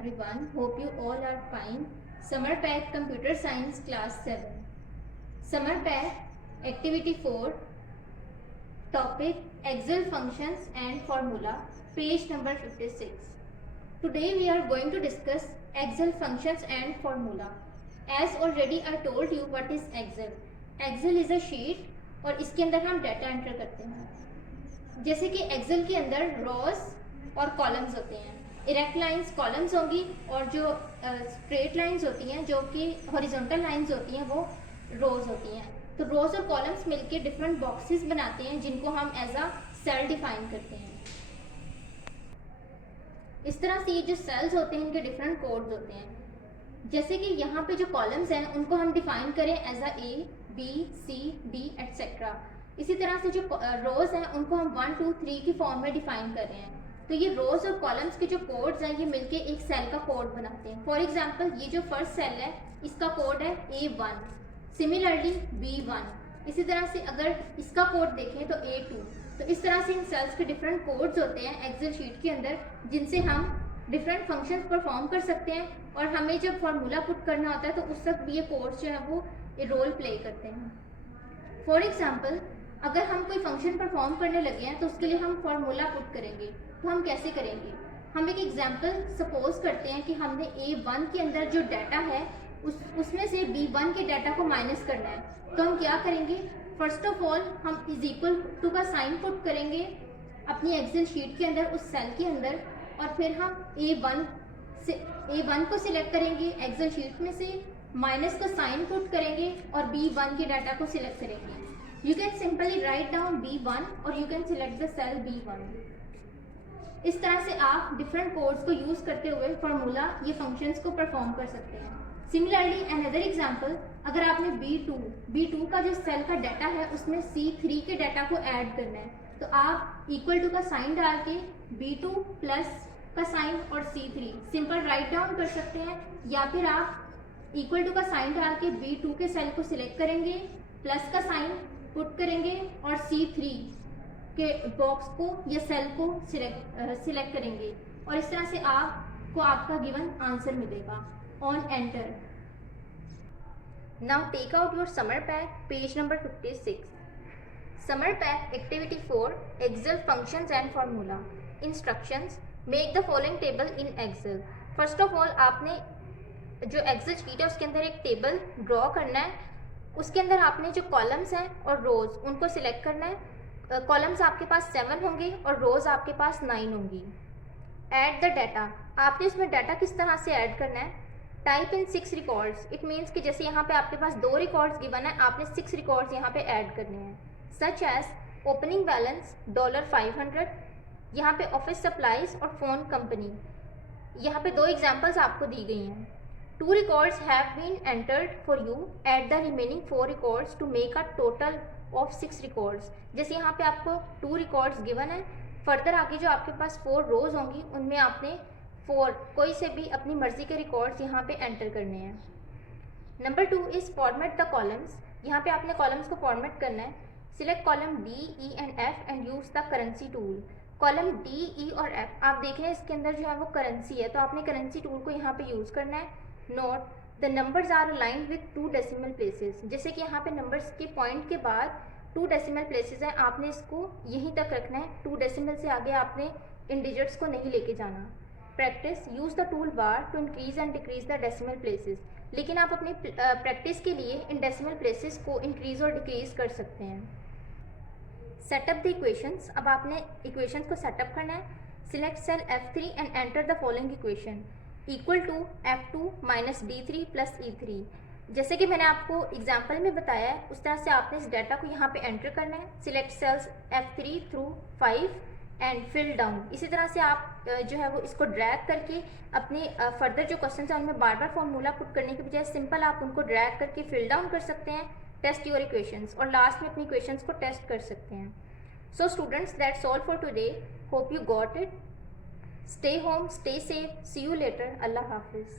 everyone. Hope you all are fine. Summer Pack Computer Science Class 7. Summer Pack Activity 4. Topic Excel Functions and Formula. Page number 56. Today we are going to discuss Excel Functions and Formula. As already I told you what is Excel. Excel is a sheet और इसके अंदर हम data enter करते हैं. जैसे कि Excel के अंदर रोज और कॉलम्स होते हैं. इरेक्ट लाइंस कॉलम्स होंगी और जो स्ट्रेट लाइंस होती हैं जो कि हॉरिजॉन्टल लाइंस होती हैं वो रोज होती हैं. तो रोज और कॉलम्स मिलके डिफरेंट बॉक्सेस बनाते हैं जिनको हम एज अ सेल डिफाइन करते हैं. इस तरह से ये जो सेल्स होते हैं इनके डिफरेंट कोड्स होते हैं. जैसे कि यहाँ पे जो कॉलम्स हैं उनको हम डिफाइन करें as a A B C D etcetera. इसी तरह से जो रोज हैं उनको हम 1 2 3 की फॉर्म में डिफाइन कर रहे हैं. तो ये रोज और कॉलम्स के जो कोड्स हैं ये मिलके एक सेल का कोड बनाते हैं. फॉर एग्जांपल ये जो फर्स्ट सेल है इसका कोड है A1, सिमिलरली B1. इसी तरह से अगर इसका कोड देखें तो A2. तो इस तरह से इन सेल्स के डिफरेंट कोड्स होते हैं एक्सेल शीट के अंदर जिनसे हम डिफरेंट फंक्शंस परफॉर्म कर सकते हैं. और हमें जब फार्मूला पुट करना होता है तो उस वक्त भी ये कोड्स जो है वो रोल प्ले करते हैं. फॉर एग्जाम्पल अगर हम कोई फंक्शन परफॉर्म करने लगे हैं तो उसके लिए हम फार्मूला पुट करेंगे. तो हम कैसे करेंगे? हम एक एग्जाम्पल सपोज करते हैं कि हमने A1 के अंदर जो डाटा है उसमें से B1 के डाटा को माइनस करना है. तो हम क्या करेंगे? फर्स्ट ऑफ ऑल हम इज इक्वल टू का साइन पुट करेंगे अपनी एक्सेल शीट के अंदर उस सेल के अंदर. और फिर हम A1 को सिलेक्ट करेंगे एक्सेल शीट में से, माइनस का साइन पुट करेंगे और B1 के डाटा को सिलेक्ट करेंगे. You can simply write down B1 और you can select the cell B1. इस तरह से आप डिफरेंट कोड्स को यूज करते हुए फार्मूला ये फंक्शंस को परफॉर्म कर सकते हैं. सिमिलरली अनदर एग्जांपल अगर आपने B2 का जो सेल का डाटा है उसमें C3 के डाटा को ऐड करना है तो आप इक्वल टू का साइन डाल के B2 प्लस का साइन और C3 सिंपल राइट डाउन कर सकते हैं. या फिर आप इक्वल टू का साइन डाल के B2 के सेल को सिलेक्ट करेंगे, प्लस का साइन पुट करेंगे और C3 के बॉक्स को या सेल को सिलेक्ट करेंगे. और इस तरह से आपको आपका गिवन आंसर मिलेगा. On enter. Now take out your summer pack, page number 56. Summer pack activity 4 Excel functions and formula. Instructions. Make the following table in Excel. First of all आपने जो एक्सेल शीट है उसके अंदर एक table draw करना है. उसके अंदर आपने जो कॉलम्स हैं और रोज उनको सिलेक्ट करना है. कॉलम्स आपके पास 7 होंगे और रोज आपके पास 9 होंगी. Add the data. आपने इसमें डाटा किस तरह से ऐड करना है? Type in 6 records. It means कि जैसे यहाँ पे आपके पास 2 रिकॉर्ड्स गिवन है आपने 6 रिकॉर्ड्स यहाँ पे ऐड करने हैं. Such as opening balance $500. यहाँ पे ऑफिस सप्लाईज और फ़ोन कंपनी. यहाँ पे 2 एग्जाम्पल्स आपको दी गई हैं. 2 records have been entered for you. Add the remaining 4 records to make a total of 6 records. जैसे यहाँ पे आपको 2 records given है. फर्दर आगे जो आपके पास 4 रोज होंगी उनमें आपने 4 कोई से भी अपनी मर्जी के रिकॉर्ड्स यहाँ पे एंटर करने हैं. Number 2 is format the columns. यहाँ पे आपने कॉलम्स को फॉर्मेट करना है. Select column D, E and F and use the currency tool. Column D, E और F आप देख रहे हैं इसके अंदर जो है वो करेंसी है तो आपने करेंसी टूल को यहाँ पे यूज़ करना है. Note the numbers are aligned with 2 decimal places. जैसे कि यहाँ पे नंबर्स के पॉइंट के बाद 2 डेसिमल प्लेसेस हैं आपने इसको यहीं तक रखना है. 2 डेसिमल से आगे आपने इन डिजिट्स को नहीं लेके जाना. Practice. Use the tool bar to increase and decrease the decimal places. लेकिन आप अपनी प्रैक्टिस के लिए इन डेसिमल प्लेसेस को इंक्रीज और डिक्रीज कर सकते हैं. Setup the equations. अब आपने इक्वेशंस को सेटअप करना है. Select cell F3 and enter the following equation equal to F2 minus D3 plus E3. जैसे कि मैंने आपको एग्जाम्पल में बताया है उस तरह से आपने इस डाटा को यहाँ पे एंटर करना है. Select cells F3 through 5 and fill down. इसी तरह से आप जो है वो इसको ड्रैग करके अपने फर्दर जो क्वेश्चन हैं उनमें बार बार फॉर्मूला पुट करने के बजाय सिंपल आप उनको ड्रैग करके फिल डाउन कर सकते हैं. टेस्ट योर इक्वेशंस और लास्ट में अपनी इक्वेशंस को टेस्ट कर सकते हैं. So students that's all for today. Hope you got it. Stay home, stay safe. See you later. Allah Hafiz.